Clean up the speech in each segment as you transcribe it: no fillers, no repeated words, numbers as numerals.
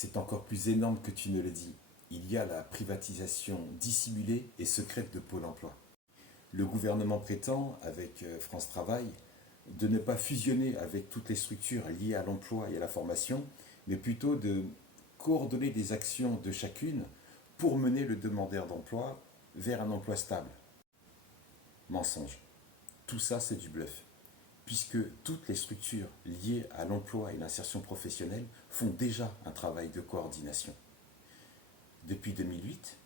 C'est encore plus énorme que tu ne le dis. Il y a la privatisation dissimulée et secrète de Pôle emploi. Le gouvernement prétend, avec France Travail, de ne pas fusionner avec toutes les structures liées à l'emploi et à la formation, mais plutôt de coordonner des actions de chacune pour mener le demandeur d'emploi vers un emploi stable. Mensonge. Tout ça, c'est du bluff, puisque toutes les structures liées à l'emploi et l'insertion professionnelle font déjà un travail de coordination. Depuis 2008,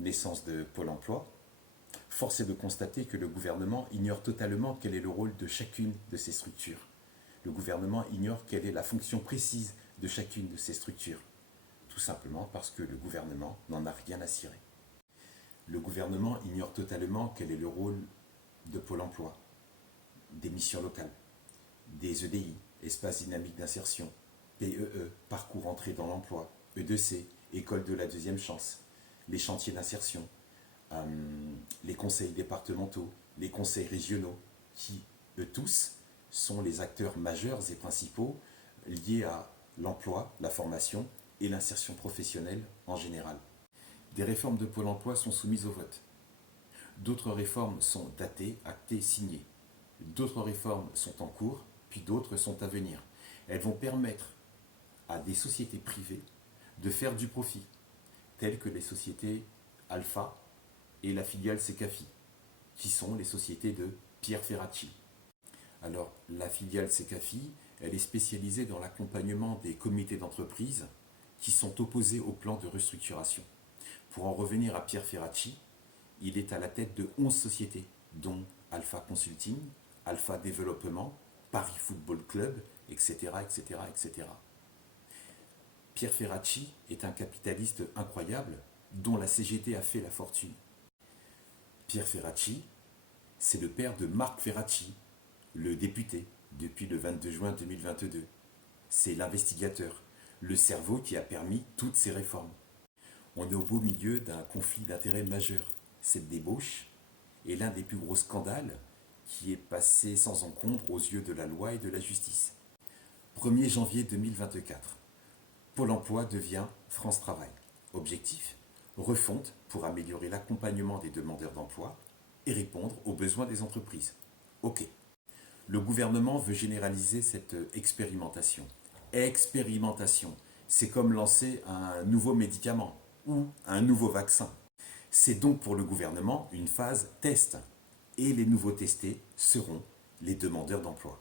naissance de Pôle emploi, force est de constater que le gouvernement ignore totalement quel est le rôle de chacune de ces structures. Le gouvernement ignore quelle est la fonction précise de chacune de ces structures, tout simplement parce que le gouvernement n'en a rien à cirer. Le gouvernement ignore totalement quel est le rôle de Pôle emploi, des missions locales, des EDI, espaces dynamiques d'insertion, PEE, parcours entrée dans l'emploi, E2C, école de la deuxième chance, les chantiers d'insertion, les conseils départementaux, les conseils régionaux, qui, eux tous, sont les acteurs majeurs et principaux liés à l'emploi, la formation et l'insertion professionnelle en général. Des réformes de Pôle emploi sont soumises au vote. D'autres réformes sont datées, actées, signées. D'autres réformes sont en cours, puis d'autres sont à venir. Elles vont permettre à des sociétés privées de faire du profit, telles que les sociétés Alpha et la filiale Secafi, qui sont les sociétés de Pierre Ferracci. Alors, la filiale Secafi, elle est spécialisée dans l'accompagnement des comités d'entreprise qui sont opposés au plan de restructuration. Pour en revenir à Pierre Ferracci, il est à la tête de 11 sociétés, dont Alpha Consulting, Alpha Développement, Paris Football Club, etc., etc., etc. Pierre Ferracci est un capitaliste incroyable dont la CGT a fait la fortune. Pierre Ferracci, c'est le père de Marc Ferracci, le député depuis le 22 juin 2022. C'est l'investigateur, le cerveau qui a permis toutes ces réformes. On est au beau milieu d'un conflit d'intérêts majeur. Cette débauche est l'un des plus gros scandales qui est passé sans encombre aux yeux de la loi et de la justice. 1er janvier 2024, Pôle emploi devient France Travail. Objectif, refonte pour améliorer l'accompagnement des demandeurs d'emploi et répondre aux besoins des entreprises. Ok. Le gouvernement veut généraliser cette expérimentation. Expérimentation, c'est comme lancer un nouveau médicament ou un nouveau vaccin. C'est donc pour le gouvernement une phase test. Et les nouveaux testés seront les demandeurs d'emploi.